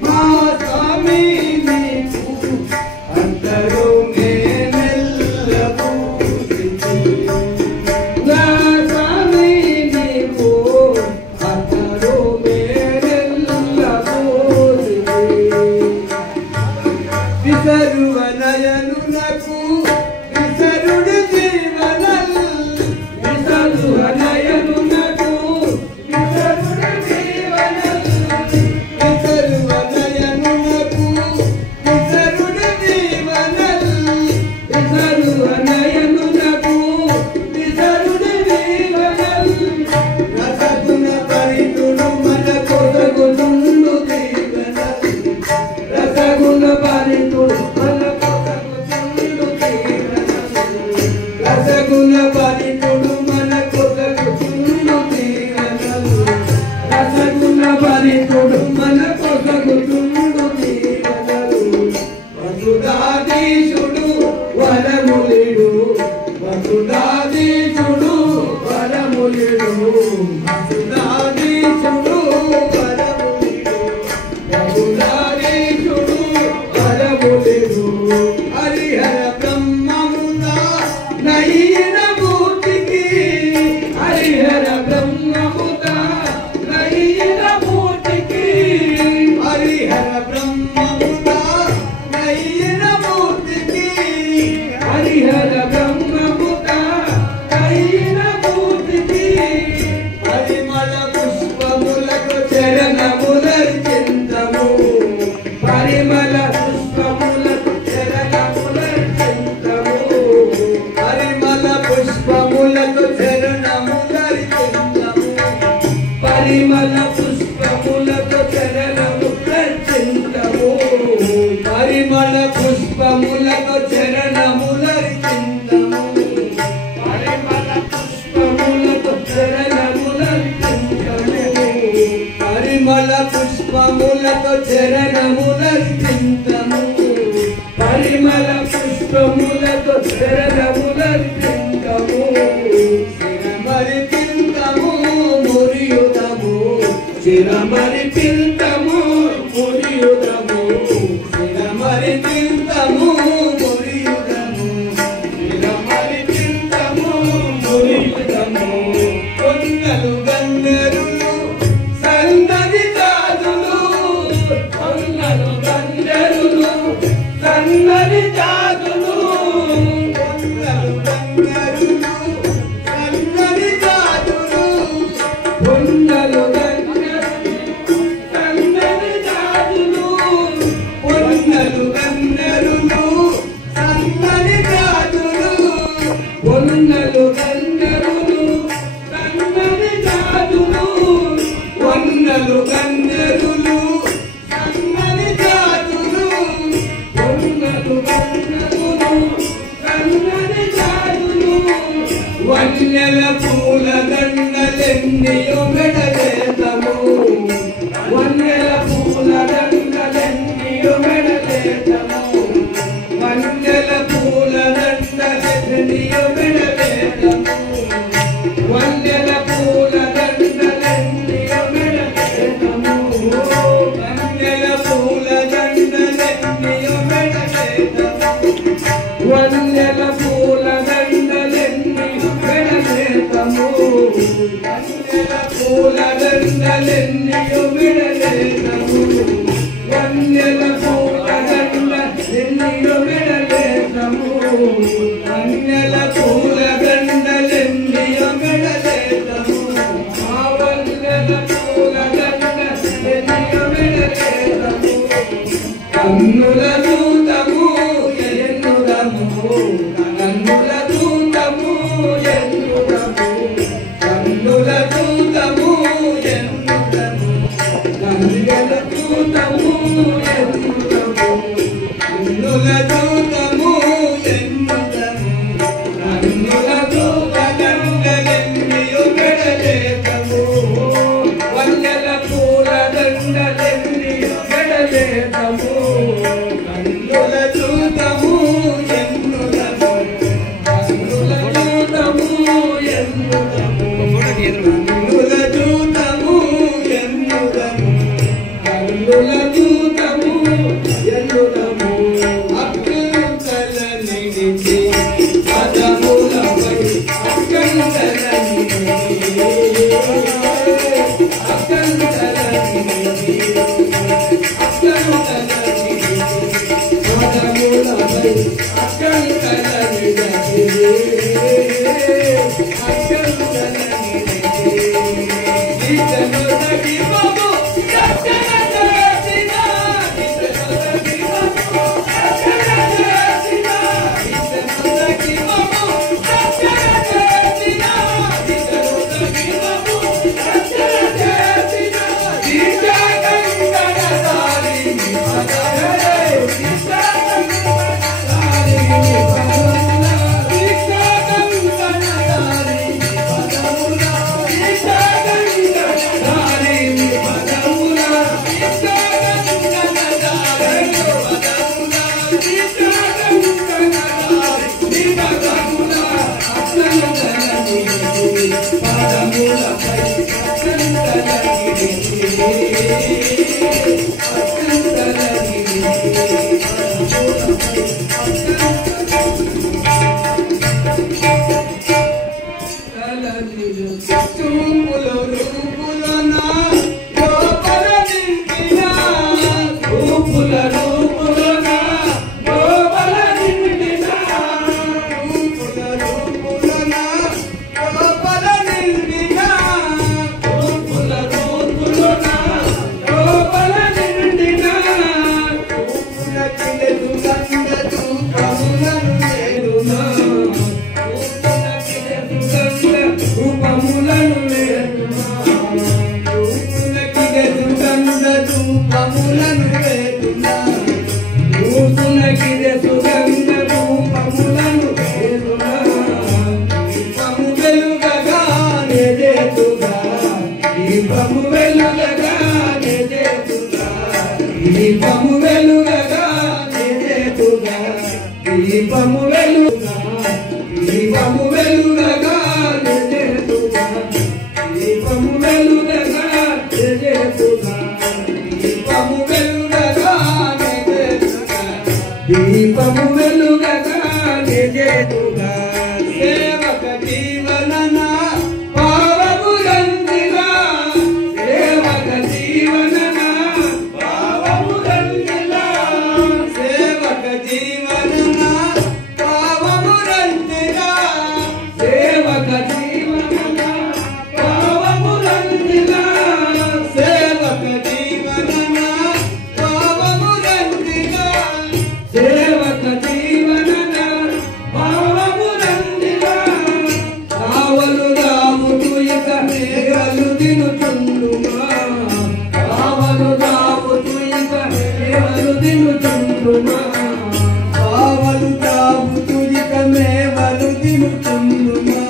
Mata సిరమరి తింతము మురియుదము సిరమరి తింతము మురియుదము కొంగలు గంగరులు సన్నది జాతులు కొంగలు గంగరులు సన్నది జాతులు కొంగలు గంగరులు సన్నది జాతులు కొంగలు వన్నెలు గంగరులు సన్నని జాతులు వన్నెలు గంగరులు సన్నని జాతులు వన్నెలు గంగరులు సన్నని జాతులు వన్నెల పూల దండలెన్నియో మెడలేతము వన్నెల పూల దండలెన్నియో మెడలేతము వన్నెల పూల దండలెన్నియో మెడలేతము వన్నెల పూల దండలెన్నియో మెడలేతము వన్నెల పూల దండలెన్నియో మెడలేతము వన్నెల పూల దండలెన్నియో మెడలేతము వన్నెల పూల దండలెన్నియో మెడలేతము వన్నెల పూల దండలెన్నియో మెడలేతము వన్నెల పూల దండలెన్నియో మెడలేతము ఆ వన్నెల పూల దండలెన్నియో మెడలేతము కన్నుల దూతము ఎన్నుదము కన్నుల దూతము ఎన్నుదము కన్నుల దూతము ఎన్నుదము కన్నుల దూతము ఎన్నుదము కన్నుల దూతము ఎన్నుదము కన్నుల దూత దండలెన్నియో మెడలేతము వన్నెల పూల దండలెన్నియో మెడలేతము కన్నుల దీపము వెలుగగా నిజేతుగా సేవక జీవనన పావము రంజిలా సేవక జీవనన పావము రంజిలా సేవక జీవనన పావము రంజిలా సేవక జీవనన పావము రంజిలా సేవక జీవనన పావము రంజిలా సేవక జీవనన పావము రంజిలా కావలు రాముడు ఇక మేఘలు దినుచుండుమా కావలు రాముడు ఇక మేఘలు దినుచుండుమా కావలు రాముడు ఇక మేఘలు దినుచుండుమా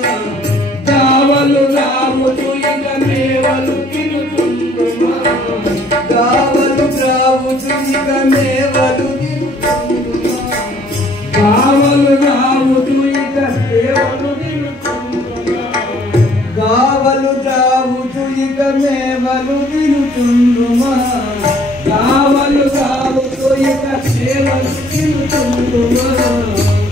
కావలు రాముడు ఇక మేఘలు దినుచుండుమా కావలు రాముడు ఇక మేఘలు కావలు రాముడు ఇక మేఘలు దినుచుండుమా కావలు రాముడు ఇక మేఘలు దినుచుండుమా కావలు రాముడు ఇక మేఘలు దినుచుండుమా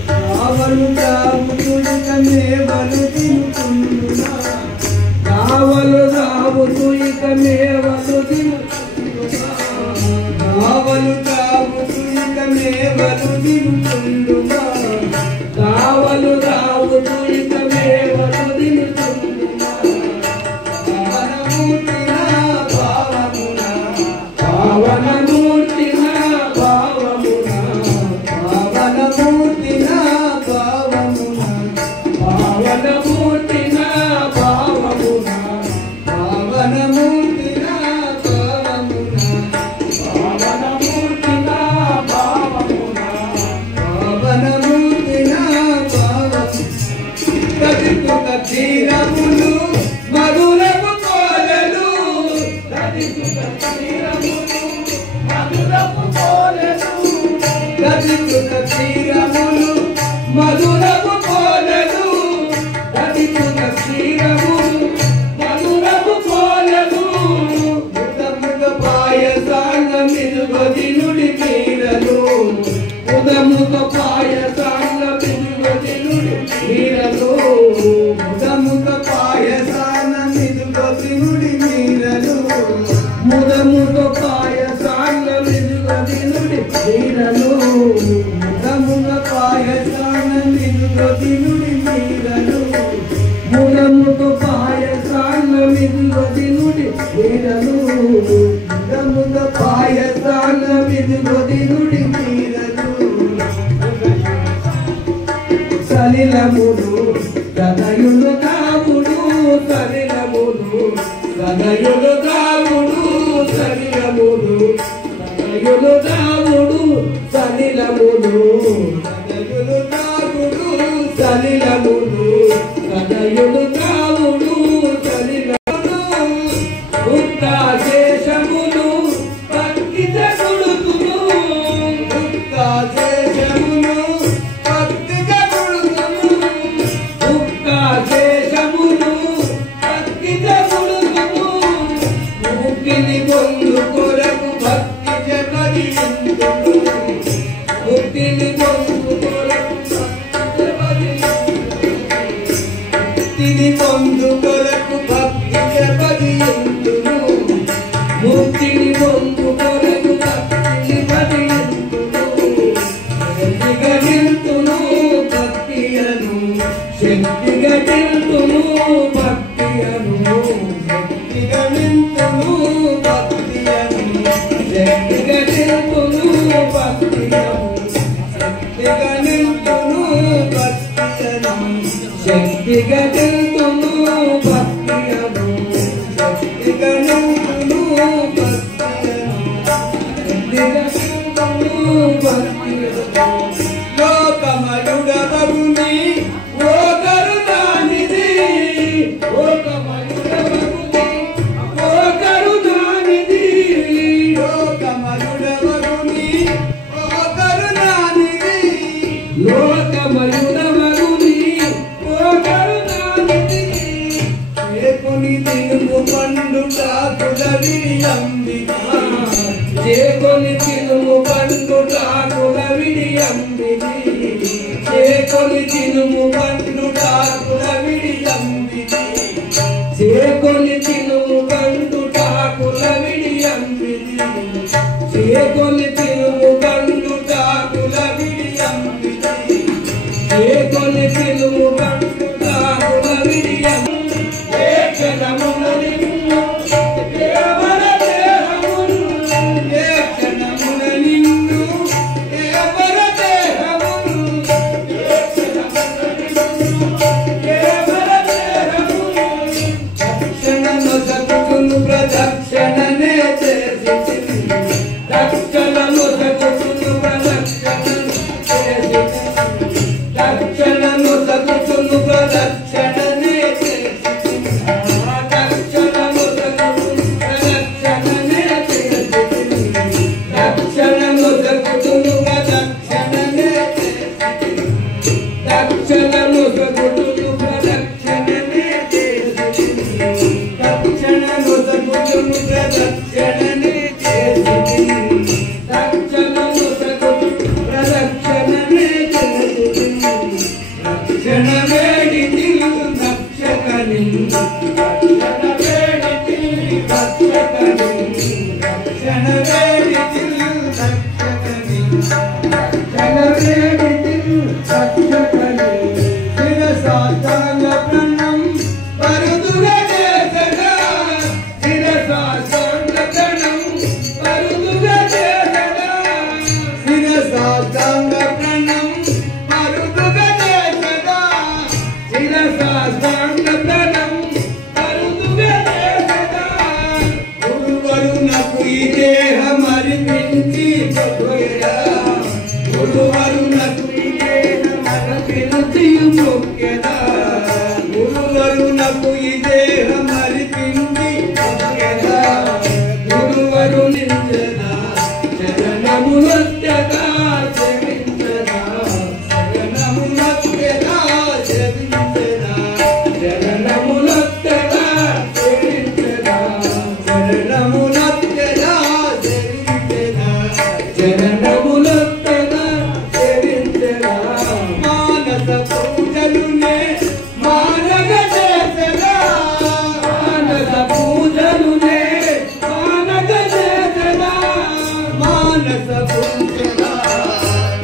కావలు రాముడు ఇక మేఘలు దినుచుండుమా కావలు రాముడు ఇక మేఘలు దినుచుండుమా కావలు రాముడు ఇక మేఘలు దినుచుండుమా కావలు రాముడు ఇక మేఘలు దినుచుండుమా పావనమూర్తిన భావమున పావనమూర్తిన భావమున పావనమూర్తిన భావమున పావనమూర్తిన భావమున పావనమూర్తిన భావమున పావనమూర్తిన భావమున కదితుక తీరములు మధురపు కోలలు కదితుక తీరములు మధురపు కోలలు కదితుక తీరములు మధురపు కోలలు కదితుక తీరములు మధురపు కోలలు ముదముద పాయసాన మిరుగది నుడి మీరలు ముదముద పాయసాన మిరుగది నుడి మీరలు ముదముద పాయసాన మిరుగది నుడి మీరలు ముదముద పాయసాన మిరుగది నుడి మీరలు ముదముద పాయసాన మిరుగది నుడి మీరలు ముదముద పాయసాన మిరుగది నుడి మీరలు ముదముద పాయసాన మిరుగది నుడి మీరలు సలిలములు సదయులు కావుడు సలిలములు సదయులు కావుడు సలిలములు సదయులు కావుడు సలిలములు సదయులు కావుడు సలిలములు సదయులు కావుడు సలిలములు ఉత్తాశేషములు భక్తిత కొడుకును ఉత్తాశేషములు భక్తిత కొడుకును ఉత్తాశేషములు భక్తిత కొడుకును ముక్తిని పొందు కొరకు భక్తి జపదింతును ముక్తిని పొందు కొరకు ముక్తిని పొందు కొరకు భక్తి జపదింతును ముక్తిని పొందు కొరకు భక్తి జపదింతును శక్తిగా నిల్తును భక్తి అను శక్తిగా నిల్తును భక్తి అను శక్తిగా నిల్తును భక్తి అను శక్తిగా నిల్తును భక్తి అను శక్తిగా నిల్తును భక్తి అను శక్తిగా నిల్తును భక్తి అను శక్తిగా నిల్తును భక్తి అను శక్తిగా నిల్తును భక్తి అను లోకమయుడవగుని ఓ కరుణానిధి లోకమయుడవగుని ఓ కరుణానిధి లోకమయుడవగుని ఓ కరుణానిధి లోకమయుడవగుని ఓ కరుణానిధి చేకుని తినుము పండుట కులవిడి అంబిక చేకుని తినుము పండుట కులవిడి అంబిది చేకొని తినుము పండుటాకుల విడి అంబిది చేకొని తినుము పండుటాకుల విడి అంబిది చేకొని తినుము పండుటాకుల విడి అంబిది చేకొని తినుము పండుటాకుల విడి అంబిది ఏ క్షణమున నిన్ను కేవల దేహమును ఏ క్షణమున నిన్ను కేవల దేహమును ఏ క్షణమున నిన్ను కేవల దేహమును దక్షిణను సకును ప్రదక్షిణనే చేసి దక్షిణను సకును ప్రదక్షిణను చేసి దక్షిణను సకును ప్రదక్షిణనే గురువరునకు ఈ దేహం అర్పించి గురువరు నిందనా చరణములొత్తగా సేవించనా చరణములొత్తగా సేవించనా చరణములొత్తగా సేవించనా చరణములొత్తగా సేవించనా చరణములొత్తగా సేవించనా మానస పూజలునే మానగ చేసెదా మానస పూజలునే మానగ చేసెదా మానస పూజలా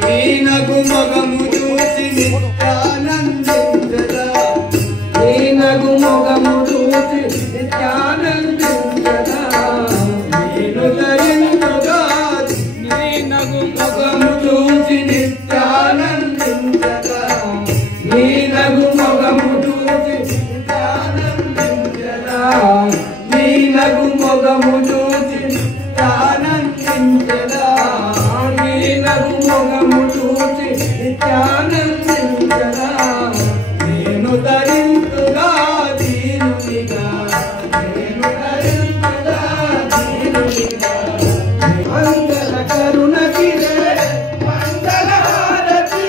నీనగు మగము చూసి నిత్యానందించదా నీనగు మగము చూసి నిత్యానందించదా నేను ధరించుగా నీనగు మగము చూసి నిత్యానందించదా నీనగు మగము చూసి నిత్యానందించదా నీనగు మగము చూసి నిత్యానందించదా నీనగు మగము చూసి నిత్యానందించదా నేను ధరించుగా దీనునిగా నేను ధరించుగా దీనునిగా మంగళ కరుణకిదే మంగళ హారతి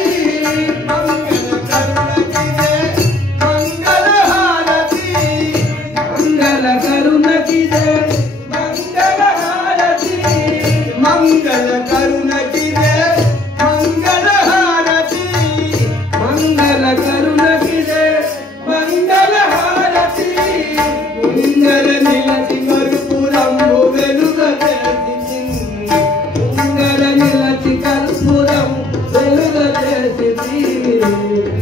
మంగళ కరుణకిదే మంగళ హారతి మంగళ కరుణకిదే మంగళ హారతి మంగళ కరుణకిదే మంగళ హారతి మంగళ కరుణకిదే మంగళ హారతి మంగళ నిలచి కర్పూరము వెలుగ చేసి మంగళ నిలచి కర్పూరము వెలుగ చేసి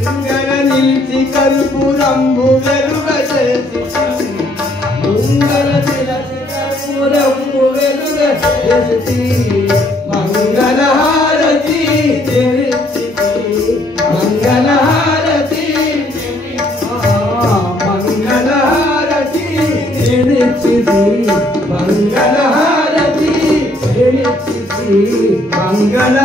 మంగళ నిలిచి కర్పూరము వెలుగ చేసి మంగళ నిలచి కర్పూరము వెలుగ చేసి మంగళ హారతి చేసి మంగళ హారతి మంగళ హారతి చేసి మంగళ హారతి చేసి మంగళ